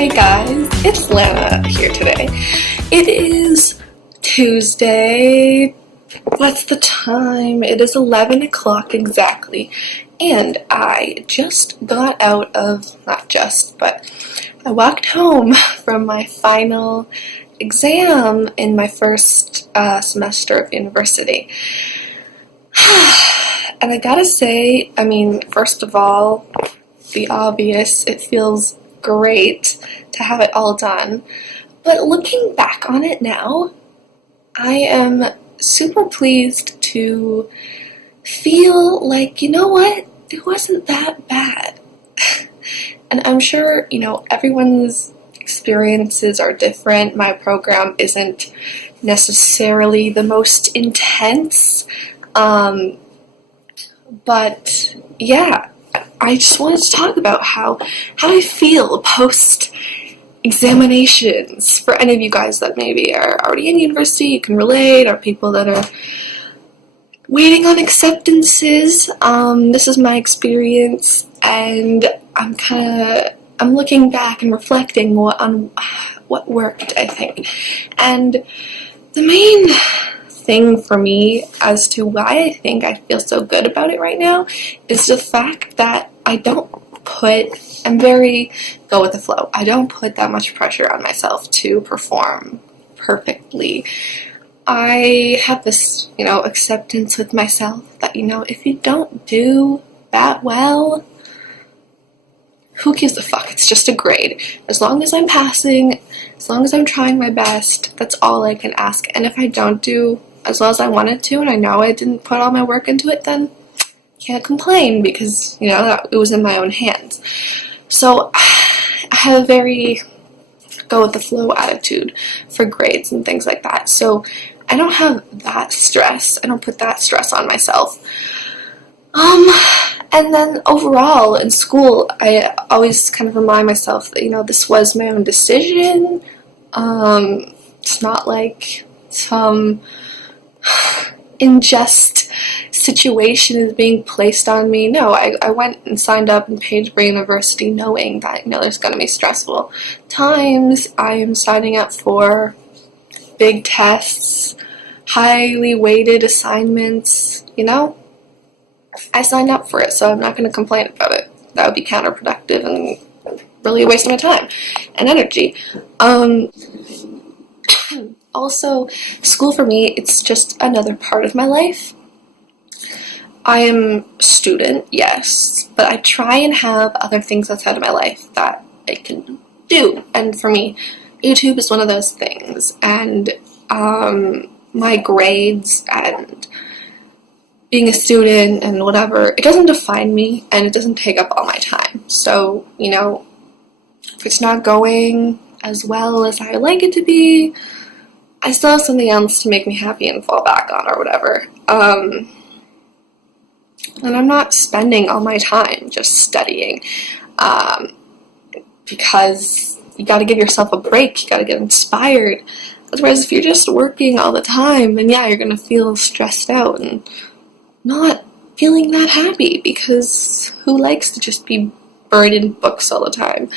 Hey guys, it's Lana here today. It is Tuesday. What's the time? It is 11 o'clock exactly. And I just got out of, not just, but I walked home from my final exam in my first semester of university. And I gotta say, first of all, the obvious, it feels great to have it all done. But looking back on it now, I am super pleased to feel like, you know what, it wasn't that bad. And I'm sure, everyone's experiences are different. My program isn't necessarily the most intense. But yeah, I just wanted to talk about how I feel post examinations. For any of you guys that maybe are already in university, you can relate, or people that are waiting on acceptances. This is my experience, and I'm looking back and reflecting on what worked, I think. And the main thing for me as to why I think I feel so good about it right now is the fact that I'm very go with the flow. I don't put that much pressure on myself to perform perfectly. I have this, acceptance with myself that, if you don't do that well, who gives a fuck? It's just a grade. As long as I'm passing, as long as I'm trying my best, that's all I can ask. And if I don't do as well as I wanted to, and I know I didn't put all my work into it, then can't complain because, it was in my own hands. So I have a very go with the flow attitude for grades and things like that. So I don't have that stress. I don't put that stress on myself. And then overall in school, I always kind of remind myself that, this was my own decision. It's not like some unjust situation is being placed on me. No, I went and signed up and paid for university knowing that, there's going to be stressful times. I am signing up for big tests, highly weighted assignments, I signed up for it, so I'm not going to complain about it. That would be counterproductive and really a waste of my time and energy. Also, school for me, it's just another part of my life. I am a student, yes, but I try and have other things outside of my life that I can do. And for me, YouTube is one of those things. And my grades and being a student and whatever, it doesn't define me and it doesn't take up all my time. So, if it's not going as well as I would like it to be, I still have something else to make me happy and fall back on or whatever. And I'm not spending all my time just studying, because you gotta give yourself a break, you gotta get inspired. Otherwise, if you're just working all the time, then yeah, you're gonna feel stressed out and not feeling that happy, because who likes to just be buried in books all the time?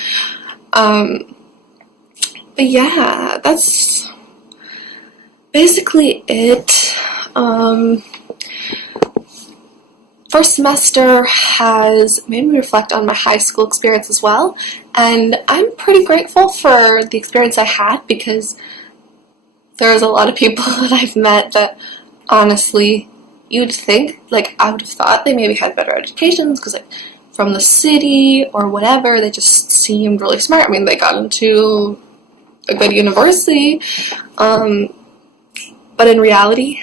But yeah, that's basically it. First semester has made me reflect on my high school experience as well, and I'm pretty grateful for the experience I had, because there's a lot of people that I've met that honestly you'd think, I would have thought they maybe had better educations because from the city or whatever, they just seemed really smart. They got into a good university, but in reality,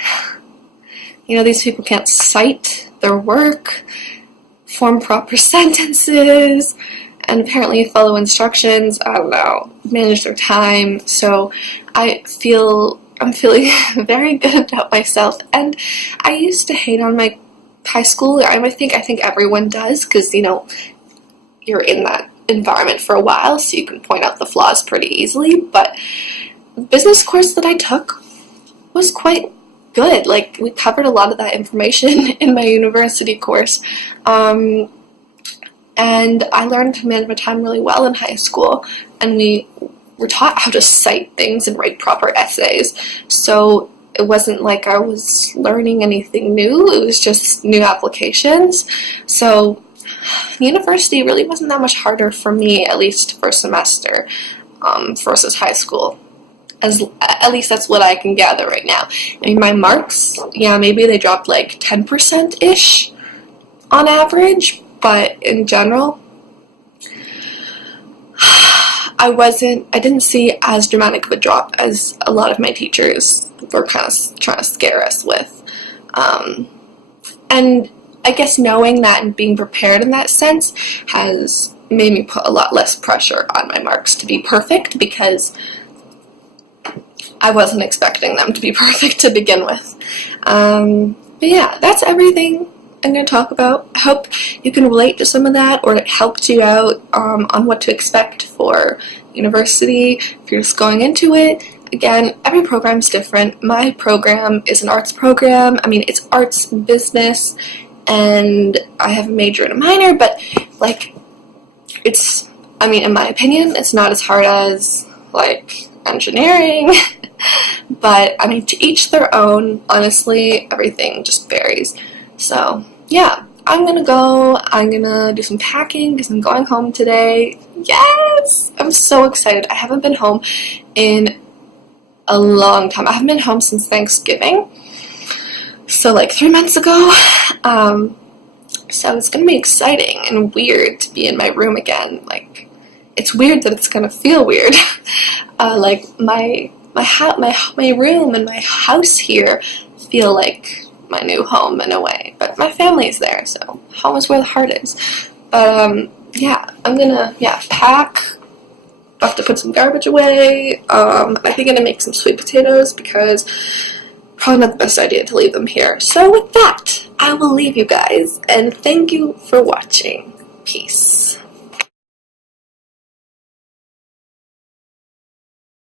these people can't cite their work, form proper sentences, and apparently follow instructions, manage their time. So I'm feeling very good about myself. And I used to hate on my high school. I think everyone does, because, you're in that environment for a while, so you can point out the flaws pretty easily. But the business course that I took was quite good. We covered a lot of that information in my university course. and I learned to manage my time really well in high school, and we were taught how to cite things and write proper essays. So it wasn't like I was learning anything new, it was just new applications. So university really wasn't that much harder for me, at least first semester, versus high school. At least that's what I can gather right now. I mean, my marks, yeah, maybe they dropped like 10%-ish on average, but in general, I didn't see as dramatic of a drop as a lot of my teachers were kind of trying to scare us with. And I guess knowing that and being prepared in that sense has made me put a lot less pressure on my marks to be perfect, because I wasn't expecting them to be perfect to begin with. But yeah, that's everything I'm going to talk about. I hope you can relate to some of that, or it helped you out on what to expect for university if you're just going into it. Again, every program's different. My program is an arts program. I mean, it's arts and business, and I have a major and a minor, but like, I mean, in my opinion, it's not as hard as like engineering. But I mean, to each their own. Honestly, everything just varies. So yeah, I'm gonna do some packing because I'm going home today. Yes, I'm so excited. I haven't been home in a long time. I haven't been home since Thanksgiving, so like 3 months ago. So it's gonna be exciting and weird to be in my room again. Like, it's weird that it's gonna feel weird. Like my room and my house here feel like my new home in a way, but my family's there, so home is where the heart is. But yeah, I'm gonna pack. I have to put some garbage away. I think I'm gonna make some sweet potatoes because probably not the best idea to leave them here. So with that, I will leave you guys, and thank you for watching. Peace.